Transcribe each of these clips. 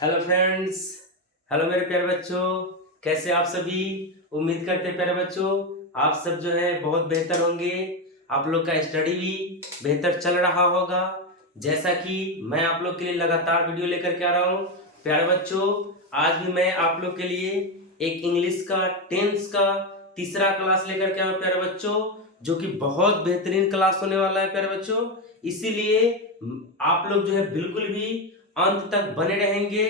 Hello friends. Hello मेरे प्यारे बच्चों, कैसे आप सभी। उम्मीद करते हैं प्यारे बच्चों आप सब जो है बहुत बेहतर होंगे। आप लोग का स्टडी भी बेहतर चल रहा होगा। जैसा कि मैं आप लोग के लिए लगातार वीडियो लेकर के आ रहा हूँ प्यारे बच्चों। आज भी मैं आप लोग के लिए एक इंग्लिश का टेंस का तीसरा क्लास लेकर के आया हूँ प्यारे बच्चों, जो कि बहुत बेहतरीन क्लास होने वाला है प्यारे बच्चों। इसीलिए आप लोग जो है बिल्कुल भी अंत तक बने रहेंगे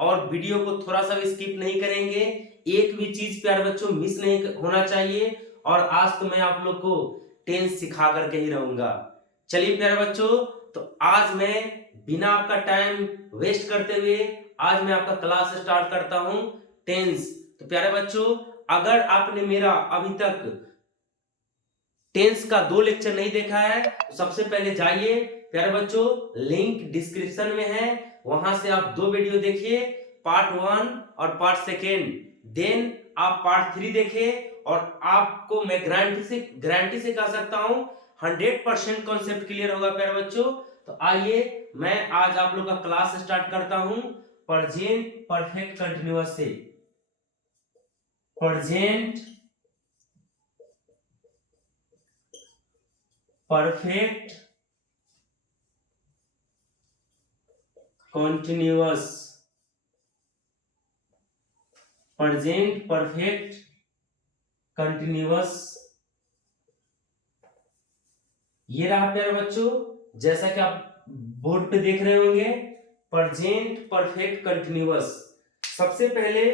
और वीडियो को थोड़ा सा भी स्किप नहीं करेंगे। एक भी चीज प्यारे बच्चों मिस नहीं होना चाहिए। और आज तो मैं आप लोग को टेंस सिखा करके ही रहूंगा। चलिए प्यारे बच्चों, तो आज मैं बिना आपका टाइम वेस्ट करते हुए आज मैं आपका क्लास स्टार्ट करता हूं टेंस। तो प्यारे बच्चों, अगर आपने मेरा अभी तक टेंस का 2 लेक्चर नहीं देखा है तो सबसे पहले जाइए प्यारे बच्चों, लिंक डिस्क्रिप्शन में है, वहां से आप 2 वीडियो देखिए, पार्ट 1 और पार्ट 2। देन आप पार्ट 3 देखिए और आपको मैं गारंटी से कह सकता हूं 100% कॉन्सेप्ट क्लियर होगा प्यारे बच्चों। तो आइए मैं आज आप लोग का क्लास स्टार्ट करता हूं प्रेजेंट परफेक्ट कंटिन्यूअस से। Present perfect continuous. Present perfect continuous ये रहा प्यारे बच्चों, जैसा कि आप बोर्ड पे देख रहे होंगे प्रेजेंट परफेक्ट कंटिन्यूअस। सबसे पहले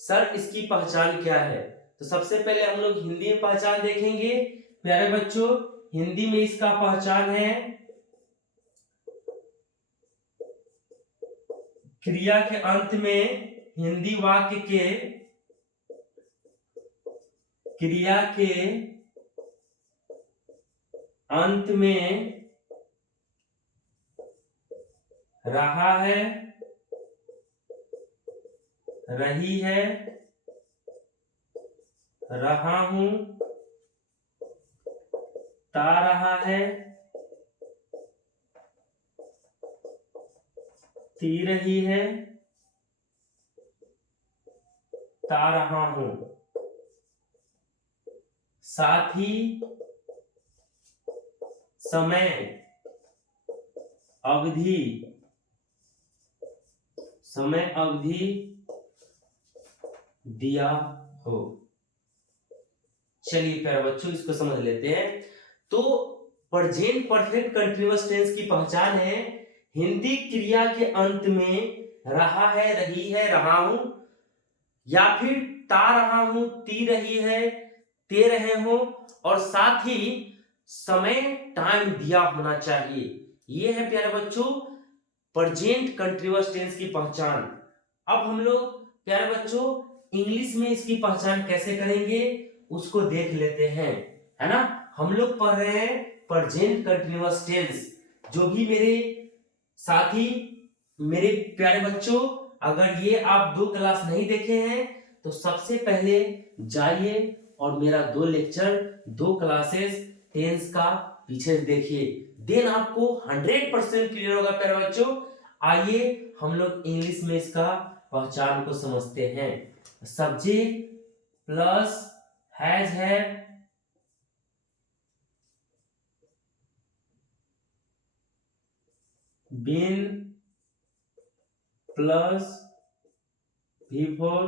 सर इसकी पहचान क्या है, तो सबसे पहले हम लोग हिंदी में पहचान देखेंगे प्यारे बच्चों। हिंदी में इसका पहचान है क्रिया के अंत में, हिंदी वाक्य के क्रिया के अंत में रहा है, रही है, रहा हूं, ता रहा है, ती रही है, ता रहा हूं। साथ ही समय अवधि दिया हो। चलिए प्यारे बच्चों इसको समझ लेते हैं। तो प्रेजेंट परफेक्ट कंटीन्यूअस टेंस की पहचान है हिंदी क्रिया के अंत में रहा है, रही है, रहा हूं, या फिर ता रहा हूं, ती रही है, ते रहे हो, और साथ ही समय टाइम दिया होना चाहिए। ये है प्यारे बच्चों प्रेजेंट कंटीन्यूअस टेंस की पहचान। अब हम लोग प्यारे बच्चों इंग्लिश में इसकी पहचान कैसे करेंगे उसको देख लेते हैं, है ना। हम लोग पढ़ रहे हैं प्रेजेंट कंटीन्यूअस टेंस। जो भी मेरे साथी, मेरे प्यारे बच्चों, अगर ये आप 2 क्लास नहीं देखे हैं तो सबसे पहले जाइए और मेरा 2 लेक्चर 2 क्लासेस टेंस का पीछे देखिए। देन आपको 100% क्लियर होगा प्यारे बच्चों। आइए हम लोग इंग्लिश में इसका पहचान को समझते हैं। सब्जेक्ट प्लस हैज है, been plus before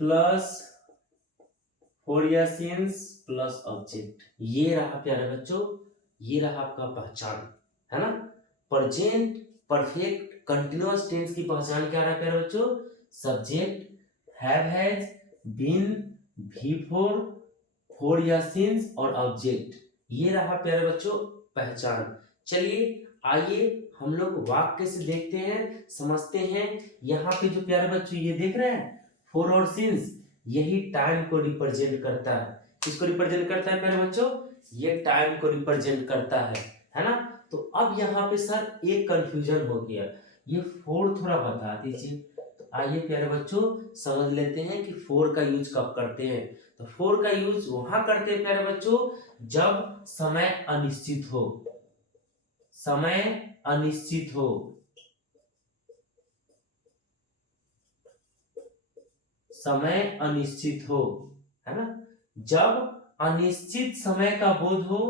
plus for या सिंस प्लस ऑब्जेक्ट। ये रहा प्यारे बच्चों, ये रहा आपका पहचान, है ना। प्रेजेंट परफेक्ट कंटीन्यूअस टेंस की पहचान क्या रहा प्यारे बच्चों, subject has been before for या सिंस और ऑब्जेक्ट। ये रहा प्यारे बच्चों पहचान। चलिए आइए हम लोग वाक्य से देखते हैं, समझते हैं। यहाँ पे जो प्यारे बच्चों ये देख रहे हैं फॉर और सिंस, यही टाइम को रिप्रेजेंट करता है। किसको रिप्रेजेंट करता है प्यारे बच्चों, ये टाइम को रिप्रेजेंट करता है ना। तो अब यहाँ पे सर एक कंफ्यूजन हो गया, ये फोर थोड़ा बता दीजिए। तो आइए प्यारे बच्चों समझ लेते हैं कि फोर का यूज कब करते हैं। तो फोर का यूज वहां करते हैं प्यारे बच्चों जब समय अनिश्चित हो, समय अनिश्चित हो। समय अनिश्चित हो, है ना। जब अनिश्चित समय का बोध हो,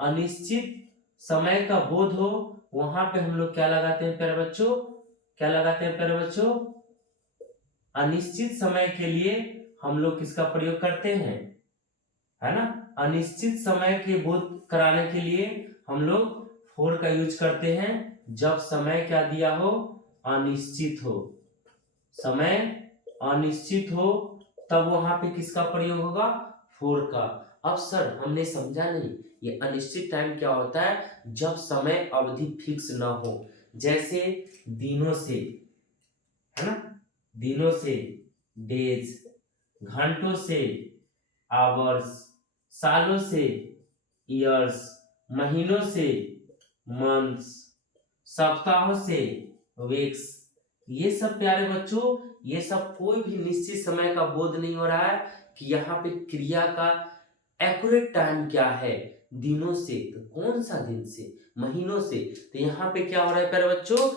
अनिश्चित समय का बोध हो, वहां पे हम लोग क्या लगाते हैं प्यारे बच्चों, क्या लगाते हैं प्यारे बच्चों, अनिश्चित समय के लिए हम लोग किसका प्रयोग करते हैं, है ना, अनिश्चित समय के बोध कराने के लिए हम लोग फोर का यूज करते हैं। जब समय क्या दिया हो, अनिश्चित हो, समय अनिश्चित हो, तब वहां पे किसका प्रयोग होगा, फोर का। अब सर हमने समझा नहीं, ये अनिश्चित टाइम क्या होता है, जब समय अवधि फिक्स ना हो, जैसे दिनों से, है ना, दिनों से डेज, घंटों से आवर्स, सालों से ईयर्स, महीनों से मंथ्स, सप्ताहों से वीक्स। ये सब प्यारे बच्चों, ये सब कोई भी निश्चित समय का बोध नहीं हो रहा है कि यहाँ पे क्रिया का एक्यूरेट टाइम क्या है, दिनों से, तो कौन सा दिन से, महीनों से, तो यहाँ पे क्या हो रहा है प्यारे बच्चों,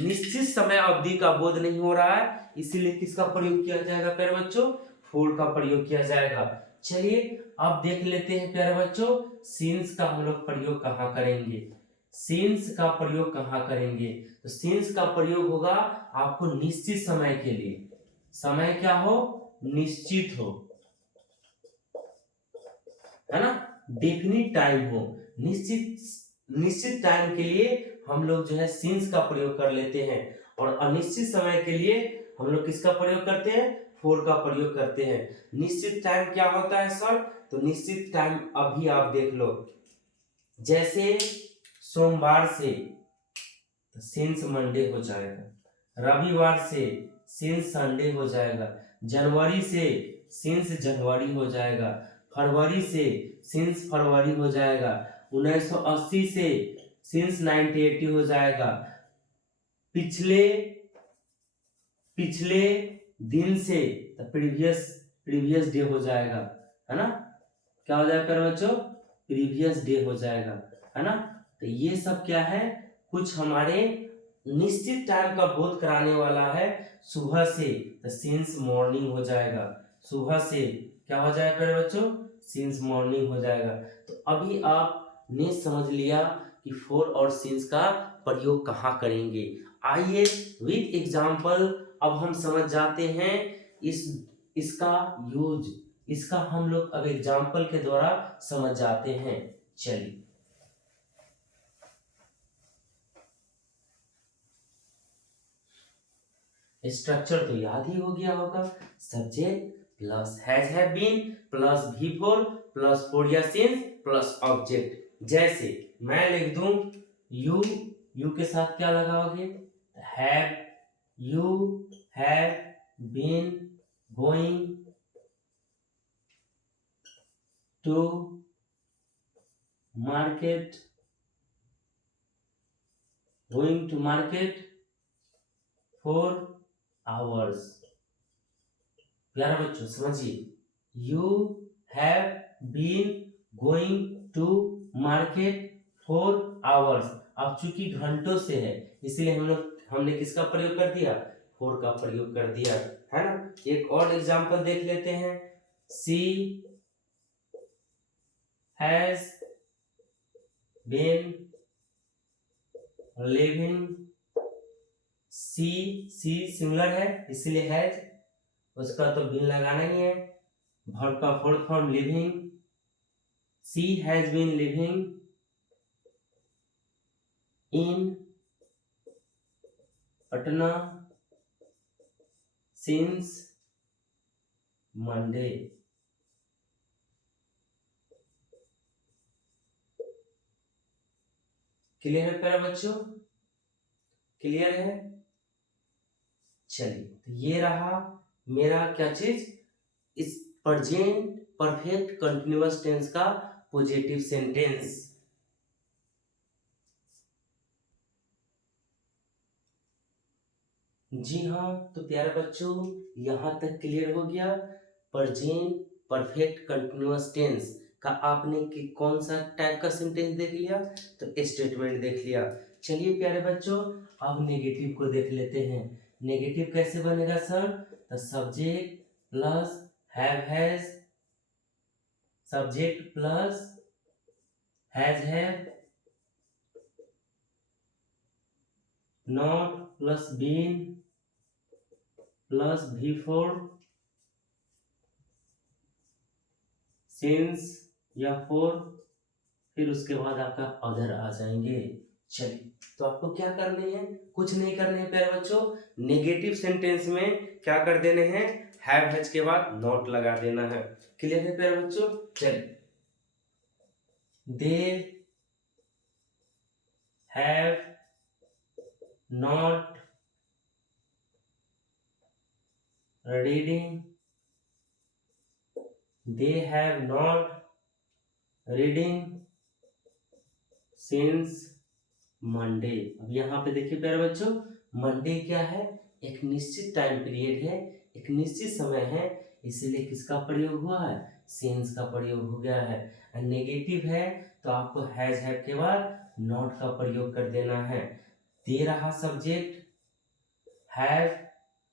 निश्चित समय अवधि का बोध नहीं हो रहा है, इसीलिए किसका प्रयोग किया जाएगा प्यारे बच्चों, फोर का प्रयोग किया जाएगा। चलिए अब देख लेते हैं प्यारे बच्चों, सिंस का हम लोग प्रयोग कहाँ करेंगे, सिंस का प्रयोग कहाँ करेंगे, तो सिंस का प्रयोग होगा आपको निश्चित समय के लिए, समय क्या हो, निश्चित हो, है ना, डेफिनिट टाइम हो, निश्चित टाइम के लिए हम लोग जो है सिंस का प्रयोग कर लेते हैं, और अनिश्चित समय के लिए हम लोग किसका प्रयोग करते हैं, फोर का प्रयोग करते हैं। निश्चित टाइम क्या होता है सर, तो निश्चित टाइम अभी आप देख लो, जैसे सोमवार से तो सिंस मंडे हो जाएगा, रविवार से सिंस संडे हो जाएगा, जनवरी से सिंस जनवरी हो जाएगा, फरवरी से सिंस फरवरी हो जाएगा, 1980 से सिंस 1980 हो जाएगा, पिछले पिछले दिन से प्रीवियस डे हो जाएगा, है ना, क्या हो जाएगा प्यारे बच्चों, प्रीवियस डे हो जाएगा, है ना। तो ये सब क्या है, कुछ हमारे निश्चित टाइम का बोध कराने वाला है। सुबह से तो सिंस मॉर्निंग हो जाएगा, सुबह से क्या हो जाएगा प्यारे बच्चों, सिंस मॉर्निंग हो जाएगा। तो अभी आपने समझ लिया कि फोर और सिंस का प्रयोग कहाँ करेंगे। आइए विद एग्जाम्पल अब हम समझ जाते हैं इसका यूज, इसका हम लोग अब एग्जाम्पल के द्वारा समझ जाते हैं। चलिए स्ट्रक्चर तो याद ही हो गया होगा, subject plus have been plus before plus for या सिंस प्लस ऑब्जेक्ट। जैसे मैं लिख दूं यू के साथ क्या लगाओगे, have, you have been going to market, going to market for hours. प्यारे बच्चों समझिए, you have been going to market for hours. अब चूंकि घंटों से है इसलिए हमने किसका प्रयोग कर दिया, फोर का प्रयोग कर दिया, है ना। एक और एग्जांपल देख लेते हैं, she has been living, she singular है इसलिए हैज, उसका तो बीन लगाना ही है, वर्ब का fourth form living, she has been living in Patna since Monday. Clear है प्यारे बच्चों, क्लियर है। चलिए तो ये रहा मेरा क्या चीज, इस प्रेजेंट परफेक्ट कंटिन्यूअस टेंस का पॉजिटिव सेंटेंस। जी हाँ, तो प्यारे बच्चों यहाँ तक क्लियर हो गया। प्रेजेंट परफेक्ट कंटिन्यूअस टेंस का आपने कि कौन सा टाइप का सेंटेंस देख लिया, तो स्टेटमेंट देख लिया। चलिए प्यारे बच्चों अब नेगेटिव को देख लेते हैं। नेगेटिव कैसे बनेगा sir, the subject plus has subject plus have not plus been plus before since या फोर, फिर उसके बाद आपका अदर आ जाएंगे। चलिए, तो आपको क्या करने हैं, कुछ नहीं करने हैं प्यारे बच्चों। नेगेटिव सेंटेंस में क्या कर देने हैं, हैव हैज के बाद नॉट लगा देना है। क्लियर है प्यारे बच्चों। चलिए, they have not reading, they have not reading since Monday। अब यहाँ पे देखिए प्यारे बच्चों, मंडे क्या है, एक निश्चित टाइम पीरियड है, एक निश्चित समय है, इसीलिए किसका प्रयोग हुआ है, सिंस का प्रयोग हो गया है। नेगेटिव है तो आपको हैज हैव के बाद नॉट का प्रयोग कर देना है। दे रहा subject, have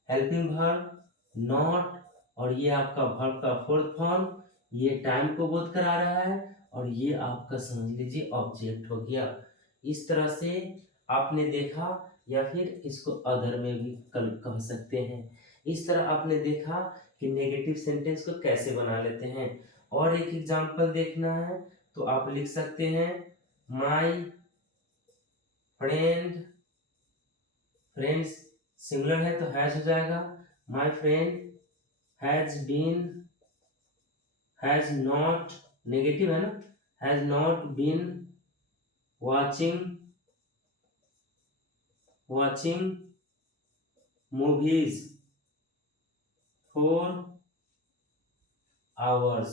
helping verb, not, और ये आपका वर्ब का फोर्थ फॉर्म, ये टाइम को बोध करा रहा है, और ये आपका समझ लीजिए ऑब्जेक्ट हो गया। इस तरह से आपने देखा, या फिर इसको अदर में भी कह सकते हैं। इस तरह आपने देखा कि नेगेटिव सेंटेंस को कैसे बना लेते हैं। और एक एग्जांपल देखना है तो आप लिख सकते हैं माय फ्रेंड, फ्रेंड्स सिंगुलर है तो हैज हो जाएगा, my friend has been, has not negative है ना, has not been watching movies for hours,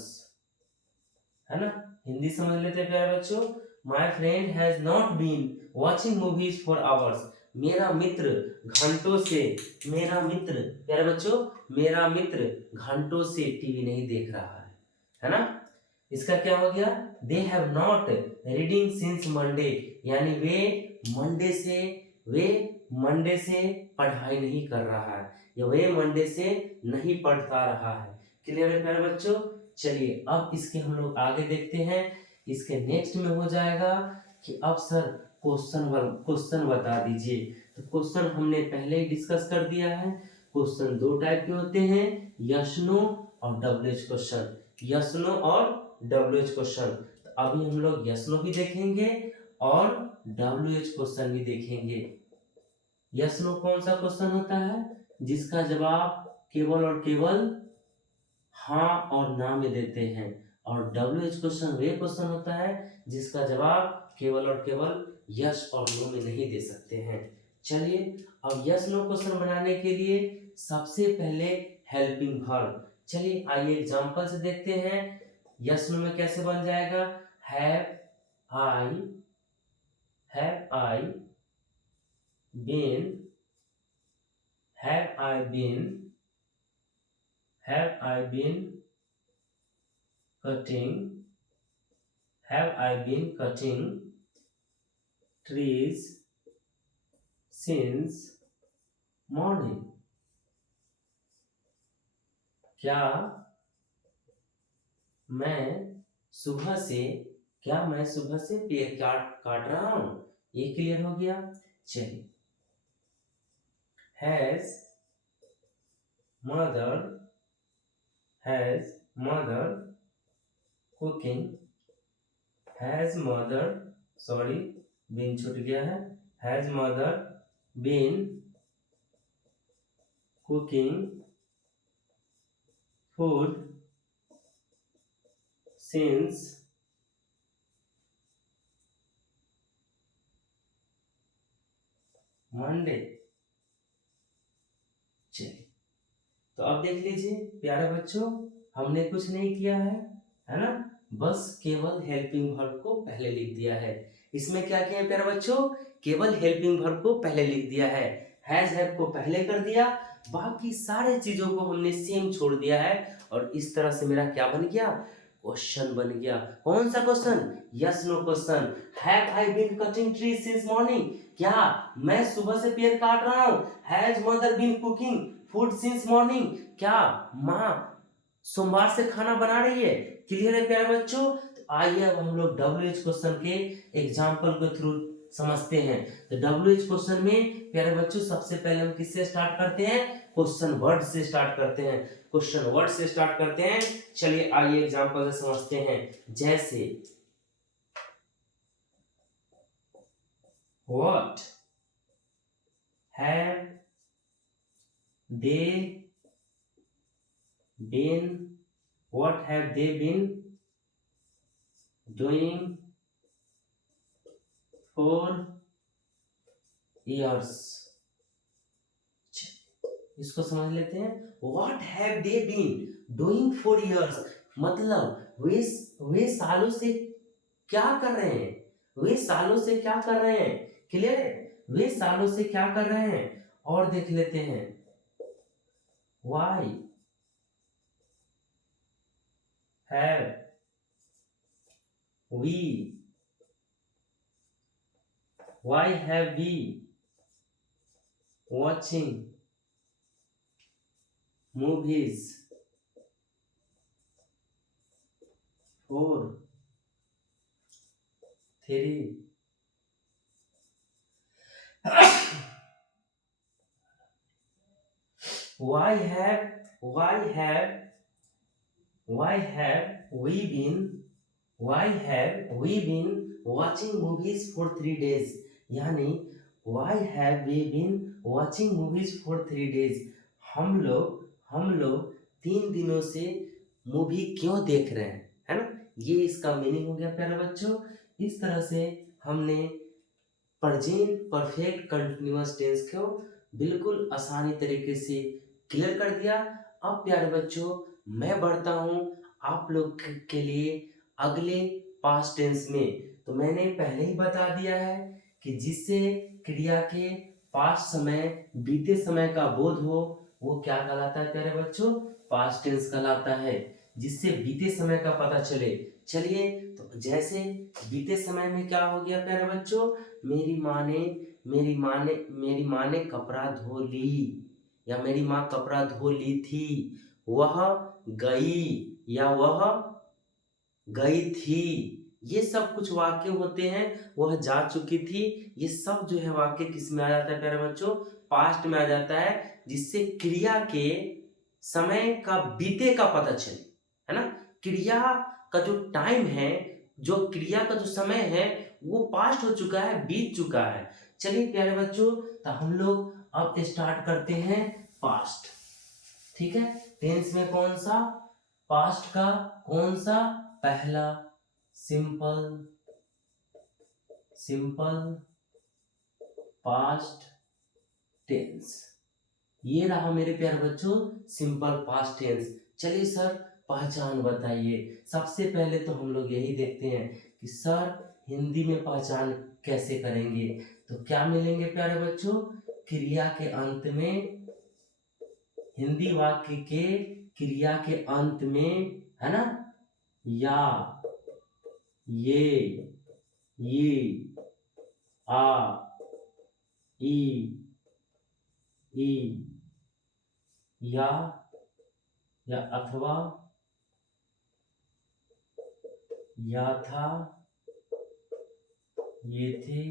है ना। हिंदी समझ लेते हैं प्यारे बच्चों। My friend has not been watching movies for hours, मेरा मित्र घंटों से, मेरा मित्र प्यारे बच्चों, मेरा मित्र घंटों से टीवी नहीं देख रहा है ना। इसका क्या हो गया, they have not reading since Monday, यानी वे मंडे से पढ़ाई नहीं कर रहा है, या वे मंडे से नहीं पढ़ता रहा है। क्लियर है प्यारे बच्चों। चलिए, अब इसके हम लोग आगे देखते हैं। इसके नेक्स्ट में हो जाएगा कि अब सर क्वेश्चन बता दीजिए। तो क्वेश्चन हमने पहले ही डिस्कस कर दिया है। क्वेश्चन दो टाइप के होते हैं, यस नो और डब्ल्यूएच क्वेश्चन, यस नो और डब्ल्यूएच क्वेश्चन। तो अभी हम लोग यस नो भी देखेंगे और डब्ल्यूएच क्वेश्चन भी देखेंगे। यस नो कौन सा क्वेश्चन होता है, जिसका जवाब केवल और केवल हाँ और ना में देते हैं, और डब्ल्यूएच क्वेश्चन वे क्वेश्चन होता है जिसका जवाब केवल और केवल यस और नो में नहीं दे सकते हैं। चलिए, अब यस नो क्वेश्चन बनाने के लिए सबसे पहले हेल्पिंग वर्ब, चलिए आइए एग्जांपल से देखते हैं यस नो में कैसे बन जाएगा। Have I been, have I been cutting trees since morning? क्या मैं सुबह से पेड़ काट रहा हूं, ये क्लियर हो गया। चलिए, has mother cooking, बीन छूट गया है, has mother been cooking food since Monday? चलिए, तो अब देख लीजिए प्यारे बच्चों, हमने कुछ नहीं किया है ना, बस केवल हेल्पिंग वर्ब को पहले लिख दिया है। इसमें क्या किया है प्यारे बच्चों, केवल हेल्पिंग वर्ब को पहले लिख दिया है, हैज हैव को पहले कर दिया, बाकी सारे चीजों को हमने सेम छोड़ दिया है। और इस तरह से मेरा क्या बन गया, क्वेश्चन बन गया। कौन सा question, yes no question. Have I been cutting trees since morning, क्या मैं सुबह से पेड़ काट रहा हूँ। Has mother been cooking food since morning, क्या माँ सोमवार से खाना बना रही है। क्लियर है प्यारे बच्चों। तो आइए अब हम लोग WH क्वेश्चन के एग्जाम्पल के थ्रू समझते हैं। तो WH क्वेश्चन में प्यारे बच्चों सबसे पहले हम किससे स्टार्ट करते हैं, क्वेश्चन वर्ड से स्टार्ट करते हैं, क्वेश्चन वर्ड से स्टार्ट करते हैं। चलिए आइए एग्जाम्पल से समझते हैं। जैसे what have they been, what have they been doing for years. इसको समझ लेते हैं। What have they been doing for years, मतलब वे सालों से क्या कर रहे हैं, वे सालों से क्या कर रहे हैं। क्लियर है, वे सालों से क्या कर रहे हैं। और देख लेते हैं, why have we, why have we watching movies for 3 why have we been watching movies for 3 days, यानी why have we been watching movies for 3 days, हम लोग 3 दिनों से मूवी क्यों देख रहे हैं, है ना। ये इसका मीनिंग हो गया प्यारे बच्चों। इस तरह से हमने प्रेजेंट परफेक्ट कंटिन्यूअस टेंस को बिल्कुल आसानी तरीके से क्लियर कर दिया। अब प्यारे बच्चों मैं बढ़ता हूँ आप लोग के लिए अगले पास्ट टेंस में। तो मैंने पहले ही बता दिया है कि जिससे क्रिया के पास्ट समय बीते समय का बोध हो वो क्या कहलाता है प्यारे बच्चों, पास्ट टेंस कहलाता है। जिससे बीते समय का पता चले। चलिए तो जैसे बीते समय में क्या हो गया प्यारे बच्चों, मेरी माँ ने कपड़ा धो ली, या मेरी माँ कपड़ा धो ली थी। वह गई या वह गई थी, ये सब कुछ वाक्य होते हैं। वह जा चुकी थी, ये सब जो है वाक्य किस में आ जाता है प्यारे बच्चों, पास्ट में आ जाता है। जिससे क्रिया के समय का बीते का पता चले, है ना। क्रिया का जो टाइम है, जो क्रिया का जो समय है वो पास्ट हो चुका है, बीत चुका है। चलिए प्यारे बच्चों तो हम लोग अब स्टार्ट करते हैं पास्ट। ठीक है, टेंस में कौन सा, पास्ट का कौन सा, पहला सिंपल पास्ट टेंस। ये रहा मेरे प्यारे बच्चों सिंपल पास्ट टेंस। चलिए सर पहचान बताइए। सबसे पहले तो हम लोग यही देखते हैं कि सर हिंदी में पहचान कैसे करेंगे। तो क्या मिलेंगे प्यारे बच्चों, क्रिया के अंत में, हिंदी वाक्य के क्रिया के अंत में, है ना, या, ये, आ, ई, या अथवा, या था, ये थे,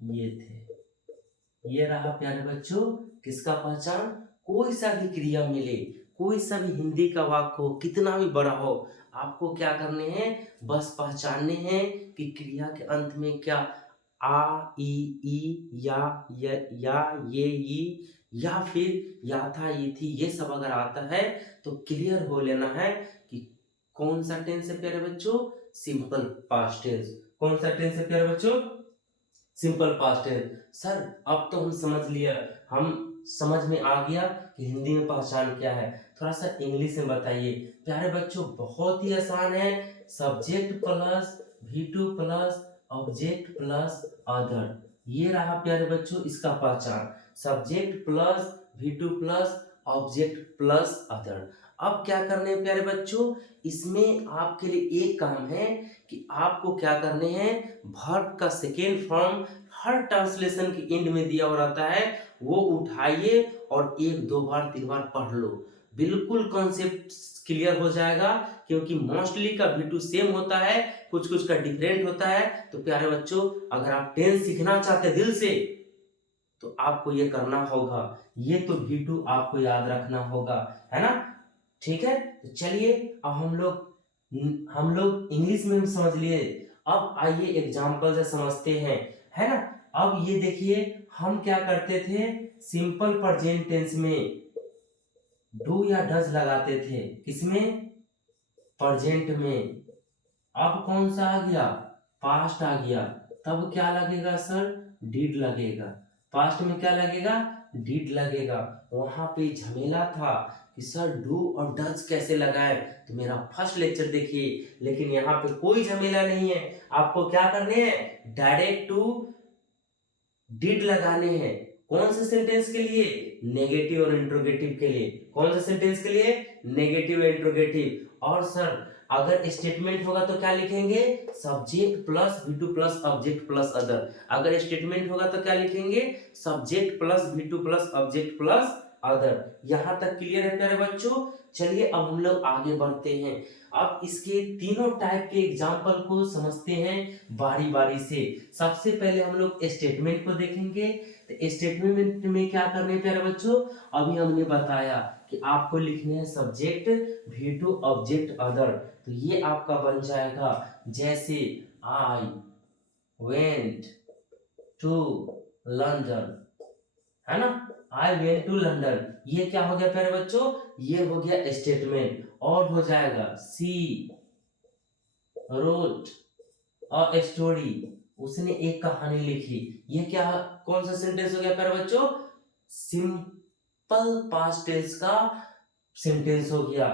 ये थे। ये रहा प्यारे बच्चों किसका पहचान। कोई सा भी क्रिया मिले, कोई सा भी हिंदी का वाक्य हो, कितना भी बड़ा हो, आपको क्या करने हैं, बस पहचानने हैं कि क्रिया के अंत में क्या आ, ई, या, ये, ई, या फिर या था, ये थी, ये सब अगर आता है तो क्लियर हो लेना है कि कौन सा टेंस है प्यारे बच्चों, सिंपल पास्ट टेंस। कौन सा टेंस है प्यारे बच्चों, सिंपल पास्ट टेंस। सर अब तो हम समझ लिया, हम समझ में आ गया कि हिंदी में पहचान क्या है। थोड़ा सा इंग्लिश में बताइए प्यारे बच्चों, बहुत ही आसान है। Subject plus V2 plus object plus other, ये रहा प्यारे बच्चों इसका पहचान। Subject plus V2 plus object plus other. अब क्या करने हैं प्यारे बच्चों, इसमें आपके लिए एक काम है कि आपको क्या करने हैं, वर्ब का सेकेंड फॉर्म हर ट्रांसलेशन के एंड में दिया हुआ रहता है, वो उठाइए और 1 2 बार 3 बार पढ़ लो, बिल्कुल कॉन्सेप्ट क्लियर हो जाएगा। क्योंकि मोस्टली का V2 सेम होता है, कुछ कुछ का डिफरेंट होता है। तो प्यारे बच्चों, अगर आप टेंस सीखना चाहते दिल से तो आपको ये करना होगा, ये तो V2 आपको याद रखना होगा, है ना। ठीक है, तो चलिए अब हम लोग इंग्लिश में भी समझ लिए। अब आइए एग्जाम्पल से समझते हैं, है ना। अब ये देखिए, हम क्या करते थे, सिंपल प्रेजेंट टेंस में डू या डज लगाते थे, किसमें, प्रेजेंट में। अब कौन सा आ गया, पास्ट आ गया। तब क्या लगेगा सर, डिड लगेगा। पास्ट में क्या लगेगा, डिड लगेगा। वहां पे झमेला था कि सर डू और डज कैसे लगाए, तो मेरा फर्स्ट लेक्चर देखिए। लेकिन यहाँ पे कोई झमेला नहीं है, आपको क्या करने हैं, डायरेक्ट टू डिड लगाने हैं। कौन से सेंटेंस के लिए, नेगेटिव और इंट्रोगेटिव के लिए। कौन से सेंटेंस के लिए, नेगेटिव इंट्रोगेटिव। और सर अगर स्टेटमेंट होगा तो क्या लिखेंगे, subject plus V2 plus object plus other. अगर स्टेटमेंट होगा तो क्या लिखेंगे, subject plus V2 plus object plus other. यहां तक क्लियर है प्यारे बच्चों। चलिए अब हम लोग आगे बढ़ते हैं। अब इसके तीनों टाइप के एग्जाम्पल को समझते हैं बारी बारी से। सबसे पहले हम लोग स्टेटमेंट को देखेंगे। तो स्टेटमेंट में क्या करने हैं प्यारे बच्चों, अभी हमने बताया कि आपको लिखने हैं सब्जेक्ट V2 ऑब्जेक्ट अदर। तो ये आपका बन जाएगा, जैसे आई वेंट टू लंदन, है ना। आई वेंट टू लंदन, ये क्या हो गया प्यारे बच्चों, ये हो गया स्टेटमेंट। और हो जाएगा सी रोट अ स्टोरी, उसने एक कहानी लिखी। ये क्या, कौन सा सेंटेंस हो गया प्यारे बच्चों, सिंपल पास्ट टेंस का सेंटेंस हो गया।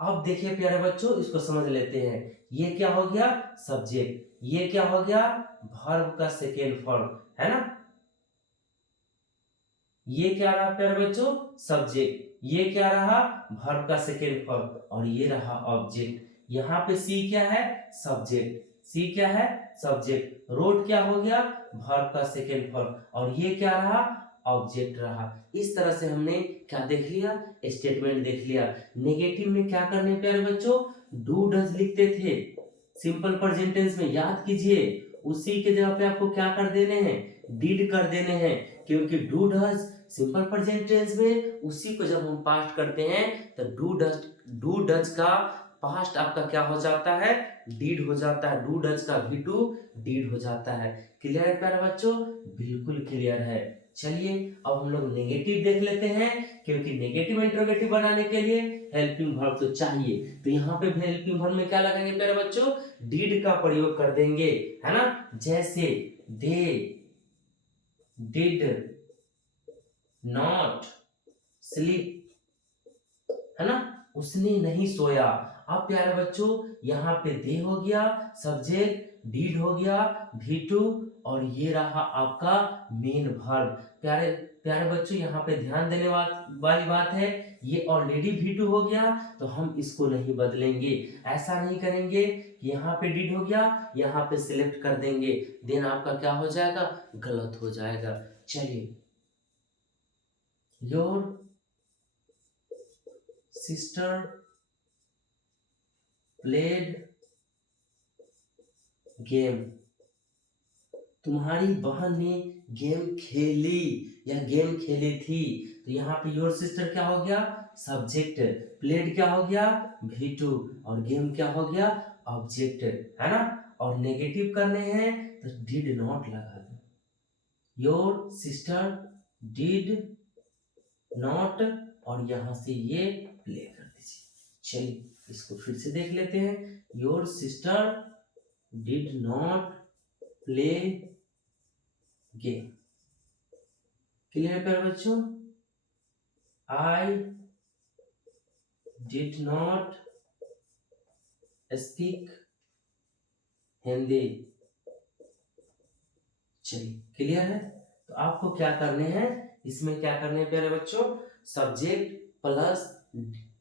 अब देखिए प्यारे बच्चों, इसको समझ लेते हैं। ये क्या हो गया, सब्जेक्ट। ये क्या हो गया, वर्ब का सेकेंड फॉर्म, है ना। ये क्या रहा प्यारे बच्चों, सब्जेक्ट। ये क्या रहा, वर्ब का सेकेंड फॉर्म। और ये रहा ऑब्जेक्ट। यहाँ पे सी क्या है, सब्जेक्ट। सी क्या है, सब्जेक्ट। रोड क्या हो गया, वर्ब का सेकेंड फॉर्म। और ये क्या रहा, ऑब्जेक्ट रहा। इस तरह से हमने क्या देख लिया, स्टेटमेंट देख लिया। नेगेटिव में क्या करने प्यारे बच्चों, डू डज लिखते थे सिंपल प्रेजेंट टेंस में, याद कीजिए। उसी के जगह पे आपको क्या कर देने हैं, डिड कर देने हैं। क्योंकि do does simple present tense में, उसी को जब हम पास्ट करते हैं तो डू डज का पास्ट आपका क्या हो जाता है, डीड हो जाता है। डू डज का V2 डीड हो जाता है। क्लियर है प्यारे बच्चों, बिल्कुल क्लियर है। चलिए अब हम लोग नेगेटिव देख लेते हैं। क्योंकि नेगेटिव इंट्रोगेटिव बनाने के लिए हेल्पिंग वर्ब तो चाहिए। तो यहाँ पे हेल्पिंग वर्ब में क्या लगाएंगे प्यारे बच्चों, डीड का प्रयोग कर देंगे, है ना। जैसे दे डिड नॉट स्लीप, है ना, उसने नहीं सोया। अब प्यारे बच्चों, यहाँ पे दे हो गया सब्जेक्ट, डीड हो गया V2, और ये रहा आपका मेन वर्ब। प्यारे प्यारे बच्चों, यहाँ पे ध्यान देने वाली बात है, ये ऑलरेडी V2 हो गया, तो हम इसको नहीं बदलेंगे। ऐसा नहीं करेंगे कि यहाँ पे डीड हो गया, यहाँ पे सिलेक्ट कर देंगे, देन आपका क्या हो जाएगा, गलत हो जाएगा। चलिए, योर सिस्टर प्लेड गेम, तुम्हारी बहन ने गेम खेली या गेम खेली थी। तो यहाँ पे योर सिस्टर क्या हो गया, सब्जेक्ट। प्लेड क्या हो गया, V2। और गेम क्या हो गया, ऑब्जेक्ट, है ना। और नेगेटिव करने हैं तो डिड नॉट लगा दो। योर सिस्टर डिड नॉट, और यहां से ये प्ले कर दीजिए। चलिए इसको फिर से देख लेते हैं। Your sister did not play game. Clear प्यारे बच्चों, I did not speak Hindi. चलिए क्लियर है। तो आपको क्या करने हैं, इसमें क्या करने हैं प्यारे बच्चों, subject plus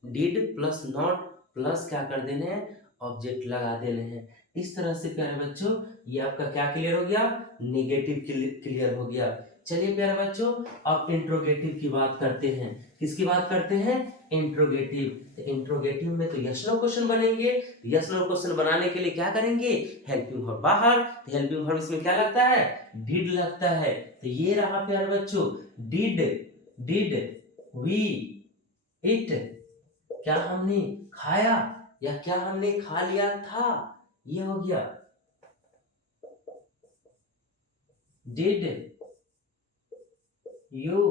did plus not plus क्या कर देने हैं, ऑब्जेक्ट लगा देने हैं। इस तरह से प्यारे बच्चों ये आपका क्या क्लियर हो गया, नेगेटिव क्लियर हो गया। चलिए प्यारे बच्चों अब इंट्रोगेटिव की बात करते हैं। किसकी बात करते हैं, इंट्रोगेटिव। तो इंट्रोगेटिव में तो यस नो क्वेश्चन बनेंगे। यस नो क्वेश्चन बनाने के लिए क्या करेंगे, हेल्पिंग वर्ब बाहर, तो हेल्पिंग वर्ब इसमें क्या लगता है, डिड लगता है। तो ये रहा प्यारे बच्चों, डिड वी इट, क्या हमने खाया या क्या हमने खा लिया था, ये हो गया। डिड यू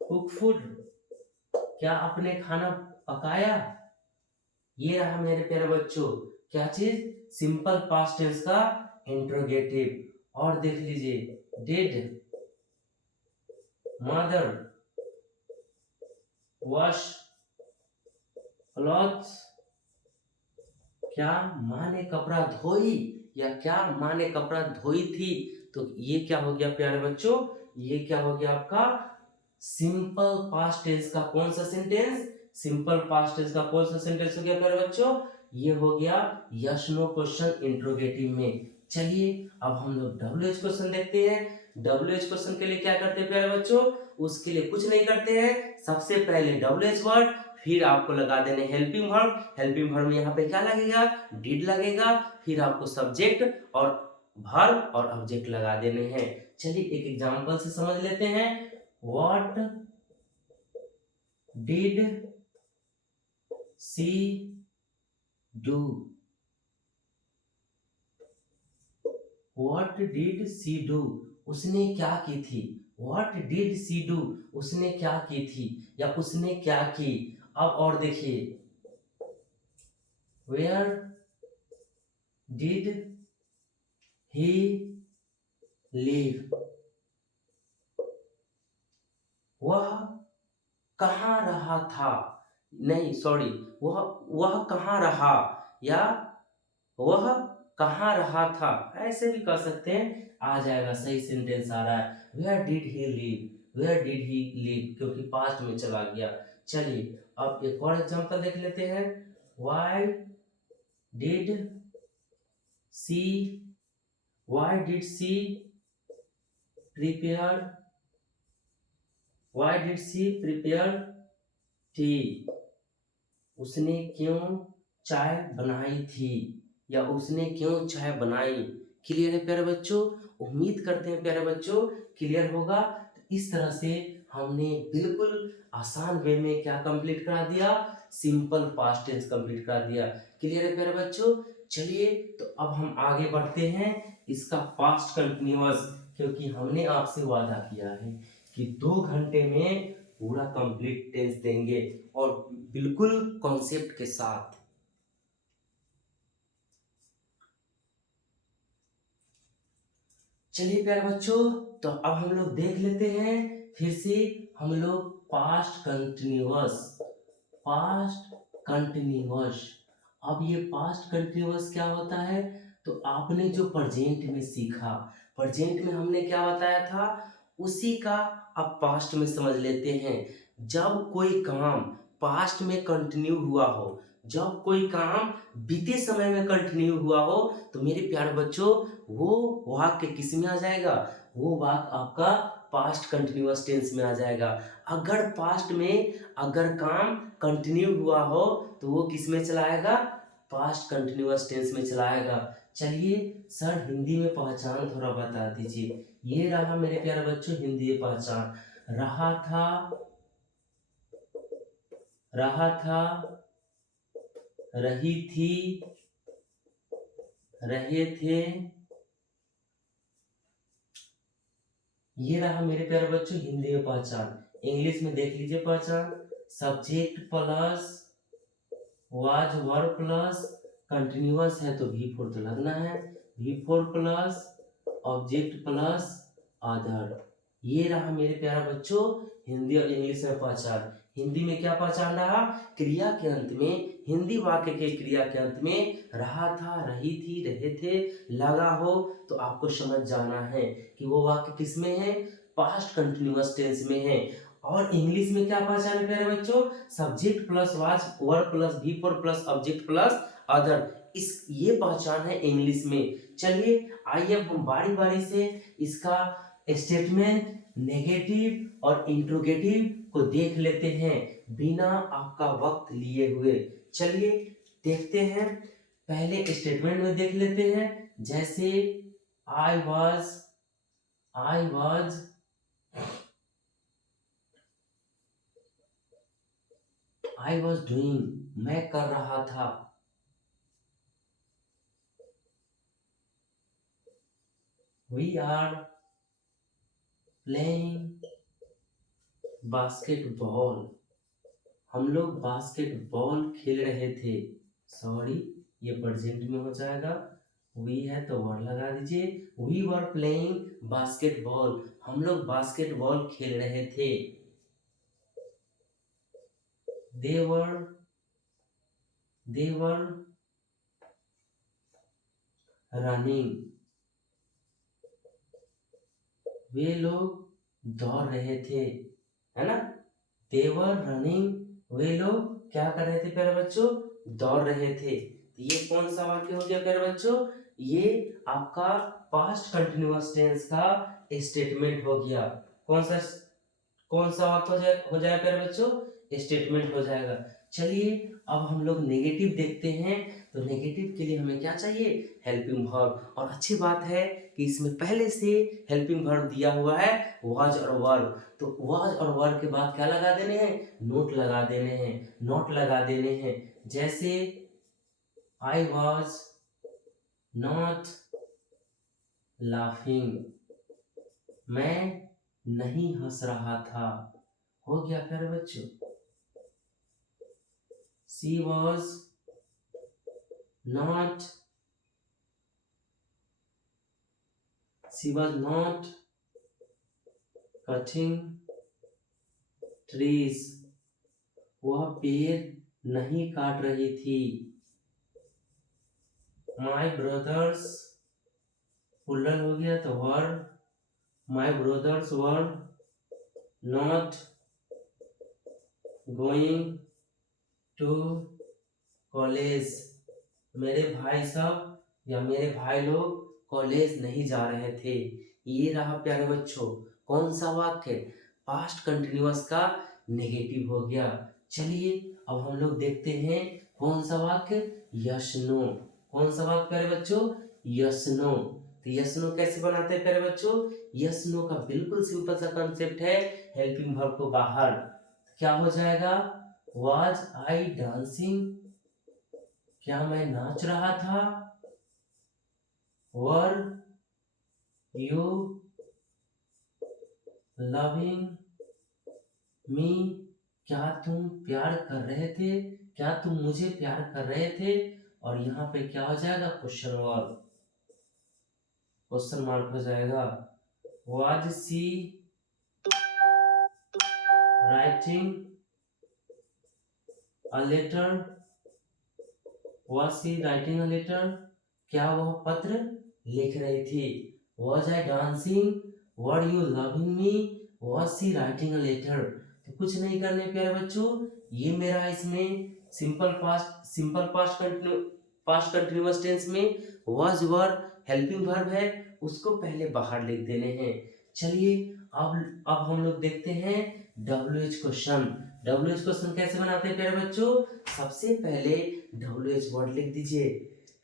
कुक फूड, क्या आपने खाना पकाया। ये रहा मेरे प्यारे बच्चों क्या चीज, सिंपल पास्ट टेंस का इंट्रोगेटिव। और देख लीजिए, डिड मदर वॉश क्लॉथ्स, क्या माँ ने कपड़ा धोई या क्या माँ ने कपड़ा धोई थी। तो ये क्या हो गया प्यारे बच्चों, ये क्या हो गया आपका सिंपल पास्ट टेंस का कौन सा सेंटेंस, सिंपल पास्ट टेंस का कौन सा सेंटेंस हो गया प्यारे बच्चों, ये हो गया यस नो क्वेश्चन इंट्रोगेटिव में। चलिए अब हम लोग डब्ल्यूएच क्वेश्चन देखते हैं। डब्ल्यूएच क्वेश्चन के लिए क्या करते हैं प्यारे बच्चों, उसके लिए कुछ नहीं करते हैं। सबसे पहले डब्ल्यूएच वर्ड, फिर आपको लगा देने हेल्पिंग वर्ब। हेल्पिंग वर्ब में यहाँ पे क्या लगेगा, डिड लगेगा। फिर आपको सब्जेक्ट और वर्ब और ऑब्जेक्ट लगा देने हैं। चलिए एक एग्जांपल से समझ लेते हैं। What did she do, what did she do, उसने क्या की थी। व्हाट डिड सी डू, उसने क्या की थी या उसने क्या की। अब और देखिए, वेयर डिड ही लिव, वह कहाँ रहा था, नहीं सॉरी, वह कहाँ रहा या वह कहाँ रहा था, ऐसे भी कर सकते हैं, आ जाएगा, सही सेंटेंस आ रहा है। Where did he live, where did he live, क्योंकि पास्ट में चला गया। चलिए अब एक और एग्जांपल देख लेते हैं। Why did she, why did she prepare, why did she prepare tea, उसने क्यों चाय बनाई थी या उसने क्यों चाय बनाई। क्लियर है प्यारे बच्चों, उम्मीद करते हैं प्यारे बच्चों क्लियर होगा। तो इस तरह से हमने बिल्कुल आसान वे में क्या कंप्लीट करा दिया, सिंपल पास्ट टेंस कंप्लीट करा दिया। क्लियर है प्यारे बच्चों। चलिए तो अब हम आगे बढ़ते हैं इसका पास्ट कंटिन्यूअस, क्योंकि हमने आपसे वादा किया है कि 2 घंटे में पूरा कंप्लीट टेंस देंगे और बिल्कुल कॉन्सेप्ट के साथ। चलिए प्यारे बच्चों, तो अब हम लोग देख लेते हैं फिर से हम लोग पास्ट कंटिन्यूअस, पास्ट कंटिन्यूअस। अब ये पास्ट कंटिन्यूअस क्या होता है, तो आपने जो प्रेजेंट में सीखा, प्रेजेंट में हमने क्या बताया था, उसी का अब पास्ट में समझ लेते हैं। जब कोई काम पास्ट में कंटिन्यू हुआ हो, जब कोई काम बीते समय में कंटिन्यू हुआ हो, तो मेरे प्यारे बच्चों वो वाक्य किस में आ जाएगा, वो वाक्य आपका पास्ट कंटिन्यूअस टेंस में आ जाएगा। अगर पास्ट में अगर काम कंटिन्यू हुआ हो तो वो किस में चलाएगा, पास्ट कंटिन्यूअस टेंस में चलाएगा। चलिए सर हिंदी में पहचान थोड़ा बता दीजिए। ये रहा मेरे प्यारे बच्चों हिंदी में पहचान, रहा था, रहा था, रही थी, रहे थे। ये रहा मेरे प्यारे बच्चों हिंदी में पहचान। इंग्लिश में देख लीजिए पहचान, subject plus was verb plus continuous है तो V4 तो लगना है, V4 plus object plus other. ये रहा मेरे प्यारा बच्चों हिंदी और इंग्लिश में पहचान। हिंदी में क्या पहचान रहा, क्रिया के अंत में, हिंदी वाक्य के क्रिया के अंत में रहा था, रही थी, रहे थे लगा हो तो आपको समझ जाना है कि वो वाक्य किस में है, पास्ट कंटिन्यूअस टेंस में है। और इंग्लिश में क्या पहचान है प्यारे बच्चों, subject plus was verb plus before plus object plus other, इस ये पहचान है इंग्लिश में। चलिए आइए अब हम बारी बारी से इसका स्टेटमेंट, नेगेटिव और इंट्रोगेटिव को देख लेते हैं बिना आपका वक्त लिए हुए। चलिए देखते हैं, पहले स्टेटमेंट में देख लेते हैं, जैसे आई वॉज डूइंग, मैं कर रहा था। वी आर प्लेइंग बास्केटबॉल, हम लोग बास्केटबॉल खेल रहे थे। सॉरी, ये प्रेजेंट में हो जाएगा, वी है तो वर्ड लगा दीजिए। वी वर प्लेइंग बास्केटबॉल, हम लोग बास्केटबॉल खेल रहे थे। दे वर रनिंग, वे लोग दौड़ रहे थे, है ना। दे वर रनिंग, वे लोग क्या कर रहे थे प्यारे बच्चों, दौड़ रहे थे। तो ये कौन सा वाक्य हो गया प्यारे बच्चों, ये आपका पास्ट कंटिन्यूअस टेंस का स्टेटमेंट हो गया। कौन सा वाक्य हो जाएगा प्यारे बच्चों, स्टेटमेंट हो जाएगा। चलिए अब हम लोग नेगेटिव देखते हैं। तो नेगेटिव के लिए हमें क्या चाहिए, हेल्पिंग वर्ब। और अच्छी बात है कि इसमें पहले से हेल्पिंग वर्ब दिया हुआ है वाज और वर। तो वाज और वर के बाद क्या लगा देने हैं, नोट लगा देने हैं, नोट लगा देने हैं। जैसे आई वॉज नॉट लाफिंग, मैं नहीं हंस रहा था। हो गया प्यारे बच्चों। She was not cutting trees, वह पेड़ नहीं काट रही थी। माई ब्रदर्स, प्लूरल हो गया तो were, my brothers were not going to college, मेरे भाई सब या मेरे भाई लोग कॉलेज नहीं जा रहे थे। ये रहा प्यारे बच्चों कौन सा वाक्य, पास्ट कंटिन्यूअस का नेगेटिव हो गया। चलिए अब हम लोग देखते हैं कौन सा वाक्य, यस नो। कौन सा वाक्य प्यारे बच्चों, यस नो। तो यस नो कैसे बनाते हैं प्यारे बच्चों, यस नो का बिल्कुल सिंपल सा कंसेप्ट है, हेल्पिंग वर्ब को बाहर, क्या हो जाएगा, वाज आई डांसिंग, क्या मैं नाच रहा था। वर यू लविंग मी, क्या तुम प्यार कर रहे थे, क्या तुम मुझे प्यार कर रहे थे। और यहाँ पे क्या हो जाएगा, क्वेश्चन मार्क हो जाएगा। Was she writing a letter, was she writing a letter, क्या वह पत्र लिख रही थी। Was I dancing, were you loving me, was she writing a letter. तो कुछ नहीं करने प्यारे बच्चों, ये मेरा इसमें पास्ट कंटिन्यूअस टेंस में वाज वर हेल्पिंग वर्ब है, उसको पहले बाहर लिख देने हैं। चलिए अब हम लोग देखते हैं WH क्वेश्चन। WH क्वेश्चन कैसे बनाते हैं प्यारे बच्चों, सबसे पहले WH वर्ड लिख दीजिए,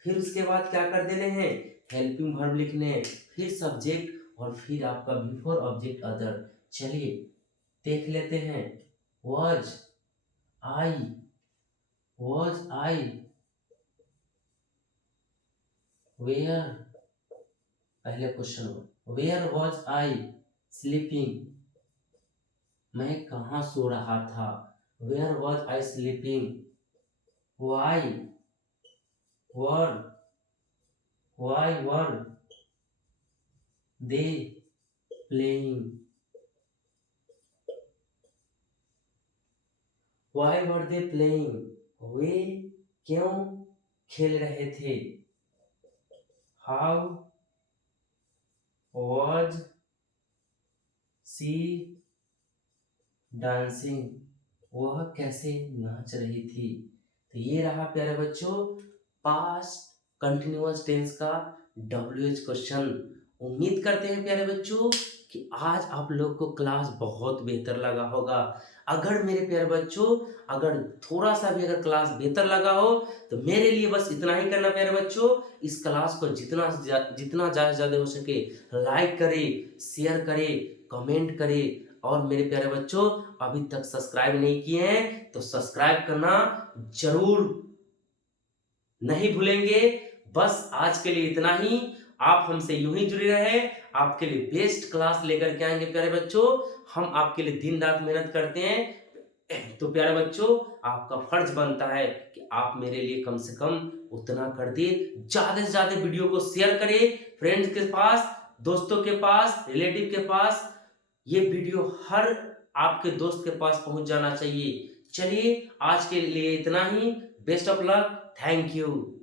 फिर उसके बाद क्या कर देने हैं, हेल्पिंग वर्ब लिखने हैं, फिर सब्जेक्ट और फिर आपका बिफोर ऑब्जेक्ट अदर। चलिए देख लेते हैं। was I where, पहले question where was I sleeping, मैं कहाँ सो रहा था। where was I sleeping, why were they playing, why were they playing, वे क्यों खेल रहे थे। how was she डांसिंग, वह कैसे नाच रही थी। तो ये रहा प्यारे बच्चों पास्ट कंटिन्यूअस टेंस का WH क्वेश्चन। उम्मीद करते हैं प्यारे बच्चों कि आज आप लोग को क्लास बहुत बेहतर लगा होगा। अगर मेरे प्यारे बच्चों अगर थोड़ा सा भी अगर क्लास बेहतर लगा हो तो मेरे लिए बस इतना ही करना प्यारे बच्चों, इस क्लास को जितना ज़्यादा से ज़्यादा हो सके लाइक करें, शेयर करें, कमेंट करें। और मेरे प्यारे बच्चों अभी तक सब्सक्राइब नहीं किए हैं तो सब्सक्राइब करना जरूर नहीं भूलेंगे। बस आज के लिए इतना ही। आप हमसे यूं ही जुड़े रहे, आपके लिए बेस्ट क्लास लेकर के आएंगे प्यारे बच्चों। हम आपके लिए दिन रात मेहनत करते हैं, तो प्यारे बच्चों आपका फर्ज बनता है कि आप मेरे लिए कम से कम उतना कर दे। ज्यादा से ज्यादा वीडियो को शेयर करें फ्रेंड्स के पास, दोस्तों के पास, रिलेटिव के पास। ये वीडियो हर आपके दोस्त के पास पहुंच जाना चाहिए। चलिए आज के लिए इतना ही। Best of luck. Thank you.